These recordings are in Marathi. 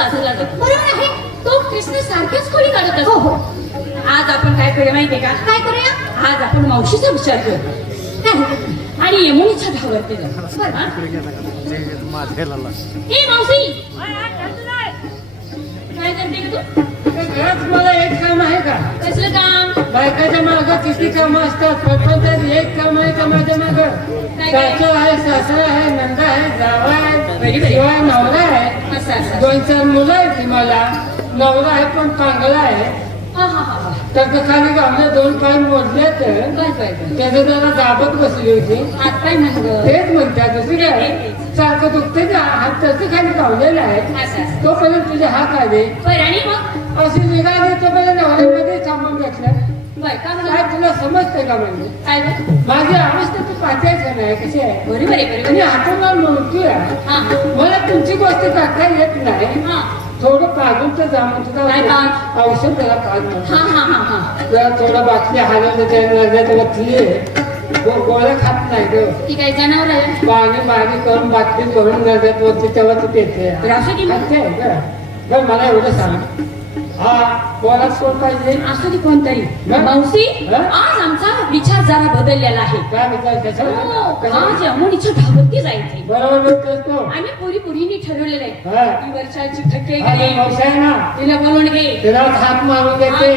बाजूला बरोबर आहे. तो कृष्ण सारखेच खोडी काढत असतो. हो आज आपण काय करूया माहितीये का? काय करूया? आज आपण मावशीचा विचार करू आणि यमुनेच्या धावरती जाऊ. हे मावशी काय करते तू? मला एक काम आहे का? कसलं काम? बायकाच्या मागं किती काम असतात पण त्यात एक काम आहे का माझ्या मागं? सासू आहे, सासरा आहे, नंदा आहे, जावा आहे, शिवाय नवरा आहे. 2-4 मुलं आहेत मला. नवरा आहे पण चांगला आहे. त्याचं खाली गावले 2 पाय मोडले त्याचं जरा दाबत बसली होती. हात पाय म्हणतो तेच म्हणतात दुसरी काय सारखं दुखते का? हात त्याचं खाली गावलेला आहे. तोपर्यंत तुझे हात आले आणि मग अशी निघाली तोपर्यंत नवऱ्यामध्ये थांबून घेतलं. काय तुला समजतंय का? म्हणजे काय माझी अवस्था तू पाहतायच नाही कशी आहे. बरोबर आहे. आणि हातून म्हणतोय मला तुमची गोष्ट टाकता येत नाही. थोडं काढून तर जा म्हणतो औषध त्याला काढ. थोडं बाटली हलवलं बसली गोळ्या खात नाही ग. ती काय जनावर आहे? पाणी करून बाटली करून नजरेत वरती तेव्हा ती पेते. मला एवढं सांग हा कोणाला कोण पाहिजे? असू दे कोणतरी. मावशी आज आमचा विचार जरा बदललेला आहे. काय विचार? आज यमुनेच्या धावरती जायचे. बरोबर आम्ही पुरीने ठरवलेलं आहे. वर्षाची ठक्के तिला बोलून घे. तिला हात मारून देते.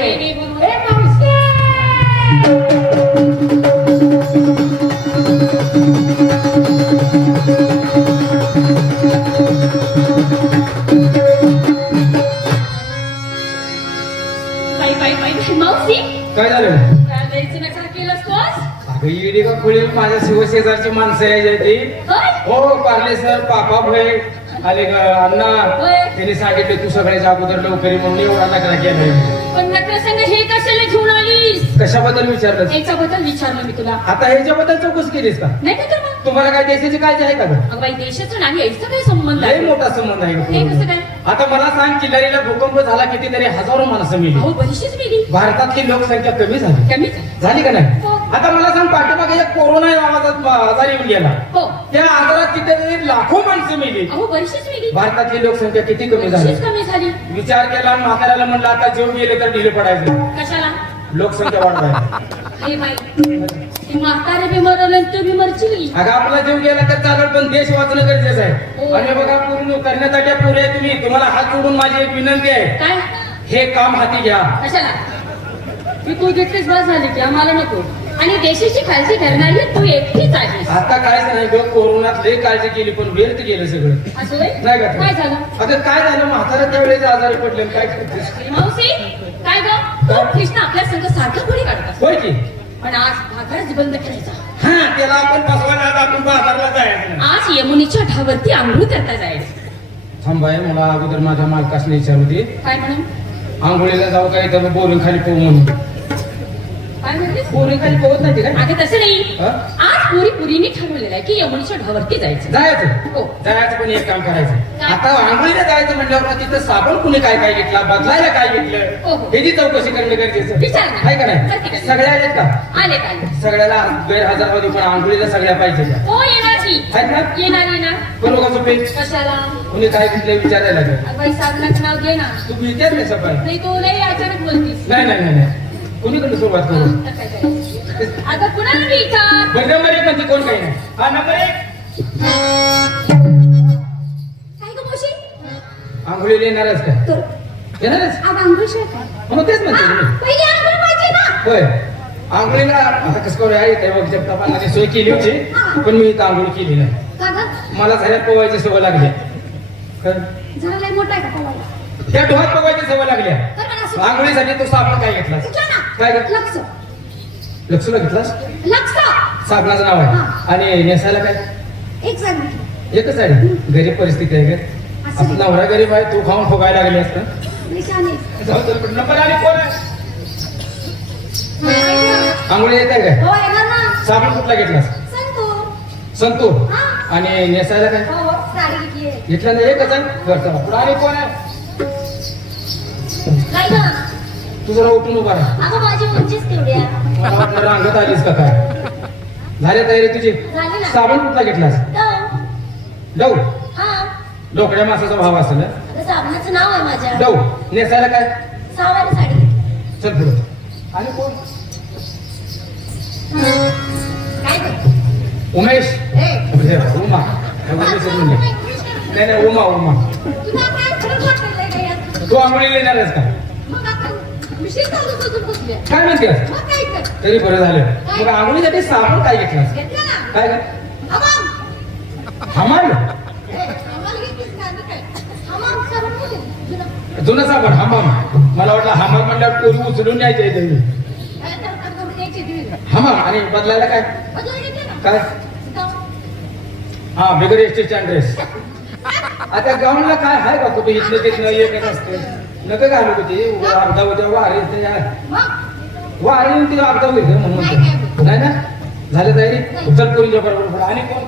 मावशी काय झालं? येडी का पुढे माझ्या शिवशेजारची माणसं आहे. हो पार्लेसर पापा भय आले अण्णा त्यांनी सांगितले तू सगळ्याच्या अगोदर लवकरी म्हणून एवढा नकरा केलाय. पण नकरासंग हे कशाला घेऊन आलीस? कशाबद्दल विचारलं? याच्याबद्दल विचारलं मी तुला. आता ह्याच्याबद्दल चौकशी केलीस का? नाही तर मग तुम्हाला काय देशाची काळजी आहे का? अगं बाई देशाचं नाही याचा काय संबंध आहे? मोठा संबंध आहे. हे कसं काय? आता मला सांग किल्लारीला भूकंप झाला कितीतरी हजारो माणसं मेली. हो बरीचशीच मेली. भारतातली लोकसंख्या कमी झाली का नाही? आता मला सांग पाठीमागे एक कोरोना या आजार येऊन गेला. त्या आजारात कितीतरी लाखो माणसं मेली. हो बरीचशीच मेली. भारतातली लोकसंख्या किती कमी झाली? विचार केला म्हाताऱ्याला म्हणलं आता जीव गेले तर ढिले पडायचं. कशाला? लोकसंख्या वाढवायला. हे बाई म्हातारे बिमार तू बिमारची. अगं आपला जीव गेला तर चालेल पण देश वाचणं गरजेचं आहे. आणि बघा पूर्ण करण्यासाठी पुरे तुम्हाला हात जोडून माझी एक विनंती आहे. काय? हे काम हाती घ्या. कशाला? मी तू घेतलीच बस झाली की आम्हाला नको. आणि देशाची काळजी करणारी तू एकटीच आहे. आता कायच नाही ग कोरोनात लई काळजी केली पण व्यर्थ गेलं सगळं. असं नाही का? काय झालं? अगं काय झालं म्हातारा त्यावेळेस आजारी पडले. काय करतेस मावशी? काय ग कृष्ण आपल्या संघ सारखं पुढे काढतात. होय की पण आज भाकरच बंद करायचा. हा त्याला आपण बसवायला आपण बाजारला जायचं. आज यमुनेच्या ढावरती आंघोळ करता जायचं. थांबाय मला अगोदर माझ्या मालकासने विचारते. काय म्हणून? आंघोळीला जाऊ काय तर बोलून खाली पोहू म्हणून. काय म्हणते? पोरी खाली पोहत नाही काय? अगं तसं नाही. आज पुरीने ठरवलेलं आहे की यमुनेच्या ढावरती जायचं. हो जायचं पण एक काम करायचं. आता आंघोळीला जायचं म्हटल्यावर तिथं साबण कुणी काय काय घेतला बदलायला काय घेतलं ह्याची चौकशी करणं गरजेचं आहे का नाही? सगळ्या आहेत का? आले सगळ्याला गैरहजर पण आंघोळीला सगळ्या पाहिजे. हो येणार पण लोक झोपे कशाला? कुणी काय घेतलं विचारायला बाई साबणाचं नाव घे ना. तू विचार नाही सकाळी. नाही तू लई अचानक बोलतीस. नाही कुणीकडे सुरुवात करू? आता कुणाला विचार? नंबर 1 म्हणजे कोण काही नाही. हा नंबर 1 काय ग मावशी? आंघोळीला येणारच का? येणारच मग तेच म्हणते पहिली आंघोळ पाहिजे ना. होय आंघोळीला आता कसं करू आहे जगतापांना सोय केली होती पण मी इथं आंघोळ केली नाही. मला झाल्यात पोवायची सवय लागली. त्या डोहात पोवायची सवय लागल्या. आंघोळीसाठी तो साबण काय घेतलास? काय लक्ष्ला घेतलास? साबणाचं नाव आहे. आणि नेसायला काय? एकच साडी. गरीब परिस्थिती आहे का? आपला नवरा गरीब आहे तू खाऊन फुगायला लागली असतं. नंबर आली कोण आहे? आंघोळी येत आहे काय? साबण कुठला घेतलास? संतूर. आणि नेसायला काय घेतला? नाही एकच आहे. घरचा आणि कोण आहे? तू जरा उठून उभा राहा. रांगत आलीस का काय? झाल्या तयारी तुझी? साबण कुठला घेतलास? डव. डोकड्या मासाचा भाव असेल. साबणाचं नाव आहे माझ्या. डव. नेसायला काय? सहावारी साडी. चल पुढे. आणि कोण? काय करतो? उमेश. उमा. नाही नाही, उमा उमा. तुला काय फरक वाटतंय का यात? तू आंघोळीला येणारच का? मग आता मिशीन चालू करून बसल्या. काय म्हणतेस? मग काय कर? तरी बरं झालं. मग आंघोळीसाठी साबण काय घेतलास? घेतला ना? काय काय? हमाम. हमाल. हमाल घेतलीस का? काय? हमाम साबण कुठे? जुना. जुना साबण हमाम. मला वाटलं हमाल म्हणल्यावर कोरी उचलून न्यायचे इथे. काय तर करून द्यायची दिली. हमाम. आणि बदलायला काय? बदला घेतला ना? काय? हा, बिगर एसटीचा ड्रेस. आता गाऊनला काय आहे का कुठे? इथलं तिथलं एकच असते. नका घालू होती अर्धा उद्या वारी मग वारी ती अर्धा होईल म्हणून म्हणतो. नाही ना? झालं तयारी? चल पोरीच्या बरोबर. आणि कोण?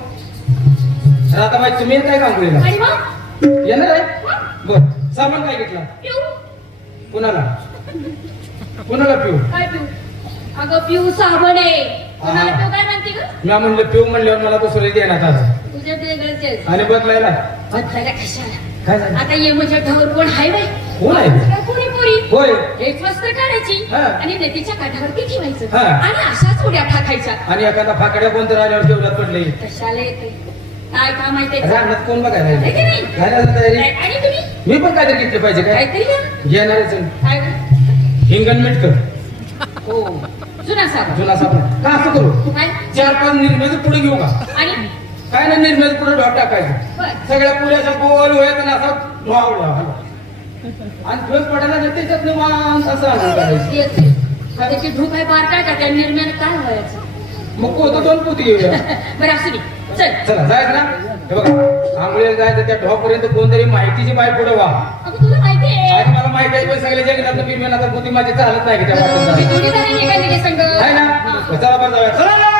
राधाबाई तुम्ही येत आहे का आंघोळीला? आणि मग येणार आहे? बर. सामान काय घेतला? पिऊ. कुणाला? कुणाला पिऊ? काय पिऊ? अगं पिऊ साबण आहे. कुणाला पिऊ काय म्हणते ग? मी म्हणलं पिऊ म्हणल्यावर मला तो सोरी देण्यात आला. तुझ्या वेगळंच. आणि बदलायला बदलायला कशाला? काय झालं? आता ये माझ्या ढावर कोण हाय बाई? कोण आहे? पुरी पुरी. होय. एक वस्त्र काढायची हा. आणि नदीच्या काठावरती ठेवायचं हा. आणि अशाच उड्या टाकायच्या. आणि एखादा फाकड्या कोणतं राहिल्यावर जेवढ्यात पडले कशाला येते? काय काम माहिती राहण्यात कोण बघायला आहे की नाही? घालायला तयारी. आणि तुम्ही मी पण काहीतरी घेतलं पाहिजे काय? काहीतरी घ्या. घेणारच आहे. काय हिंगण मीठ कर. हो जुना साबण. जुना साबण का असं करू? काय 4-5 निर्म्याचं पुढे घेऊ का? आणि काय नाही, निर्म्याचं पुढे ढॉट टाकायचं. बर सगळ्या पुऱ्याचा गोल व्हायचं आणि असा धावला आणि दिवस पडायला नाही त्याच्यात निवांत असं आंघोळ करायची. येते. त्याची ढूक आहे बार काय का त्या निर्म्यानं काय व्हायचं? मग कोणतं 2 पोती घेऊया. बरं असू दे. चल चला जायचं ना. हे बघा आंघोळीला जायचं त्या ढॉपर्यंत कोणतरी माहितीची बाय पुढे व्हा. अगं तुला माहिती आहे आणि मला माहिती आहे पण सगळ्या जगण्यातलं बिरमेन आता बुद्धी माझी चालत नाही का त्या तुम्ही वाटेत जोडीदारी निघालेली संग आहे ना. हा. चला बरं जाऊया. चला ना.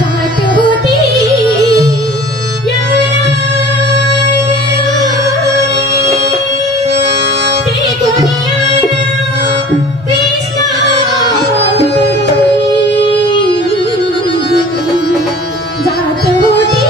जात होती ती दुनिया कृष्णा जात होती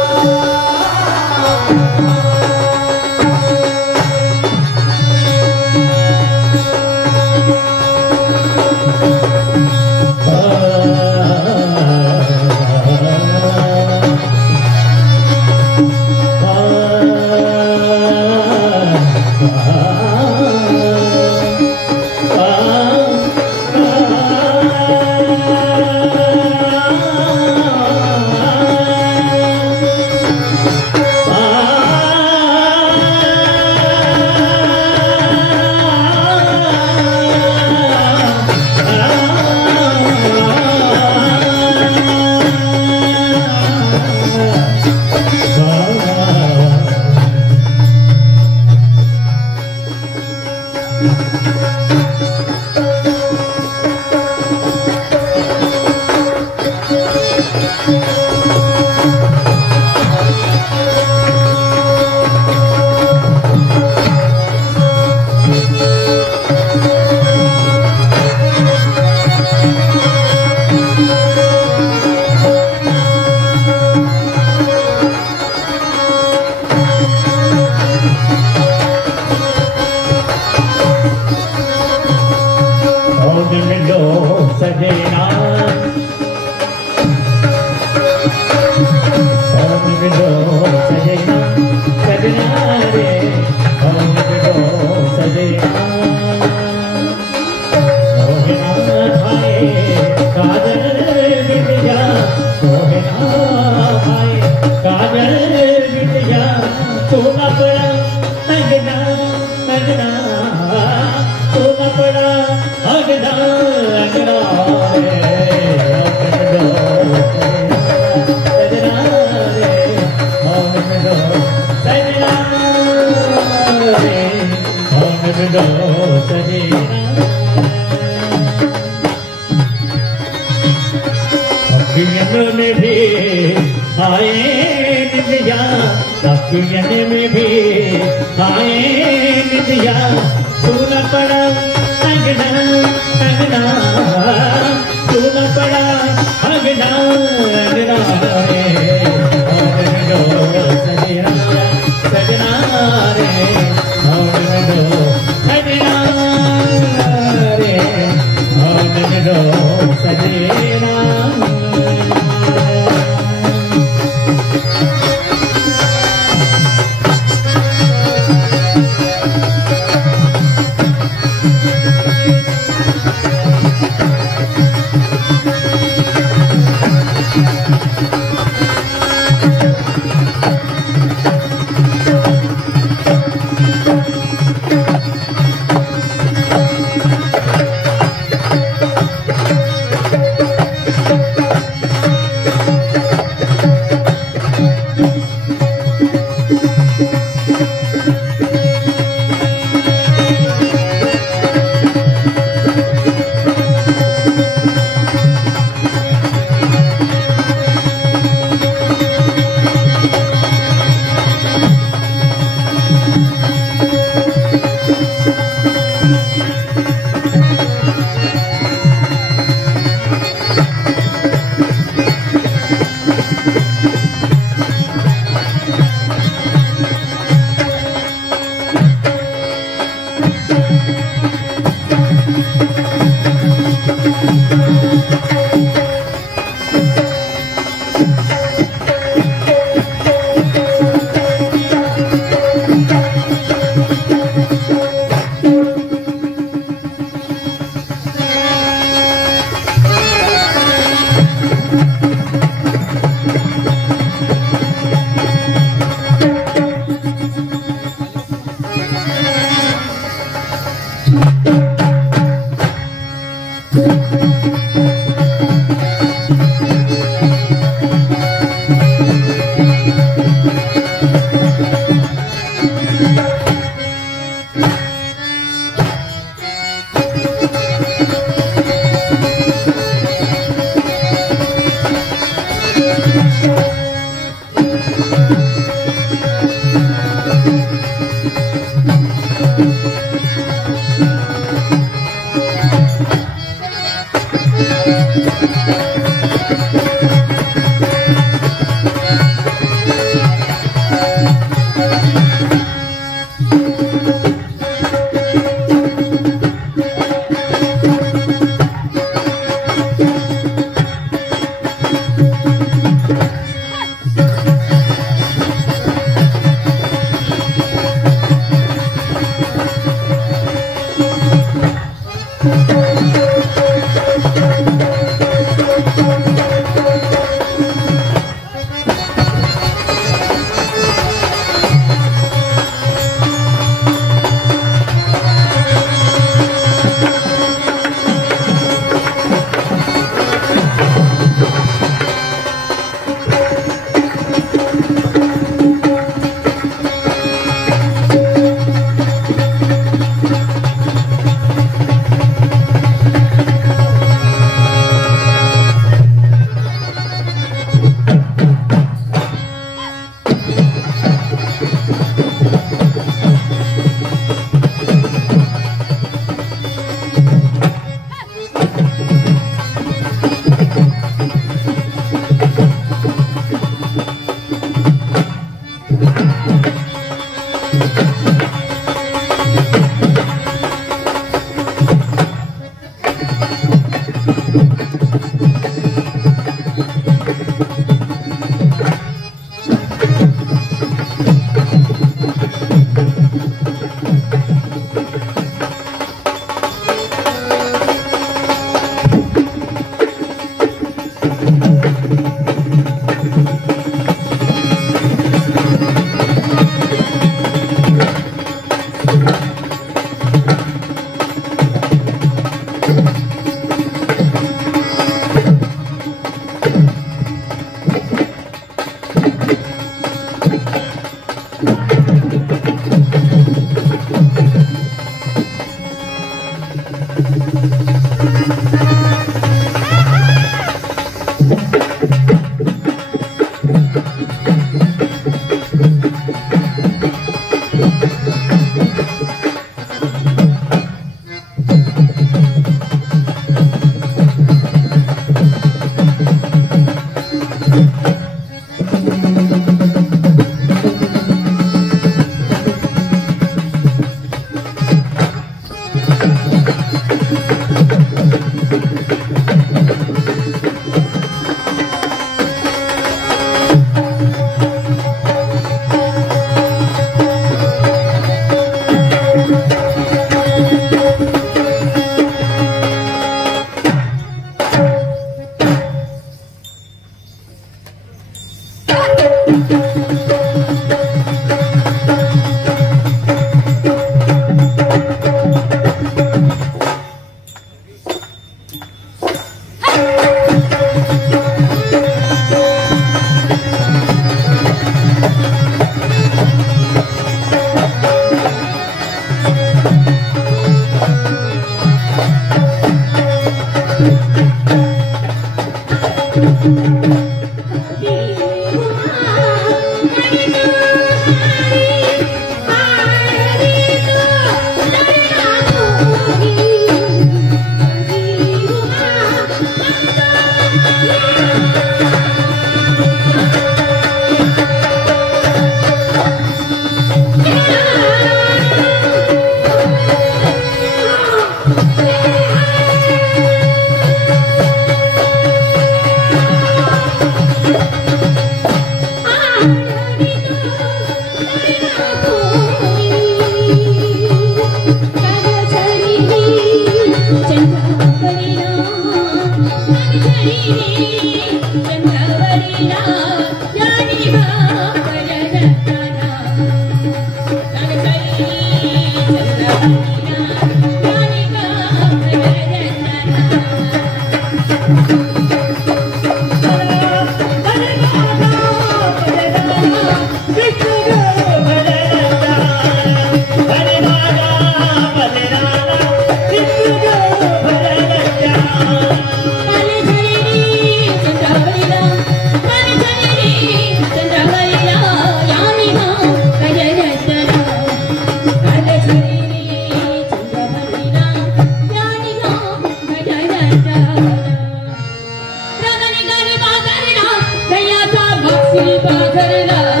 श्रीपाद धरला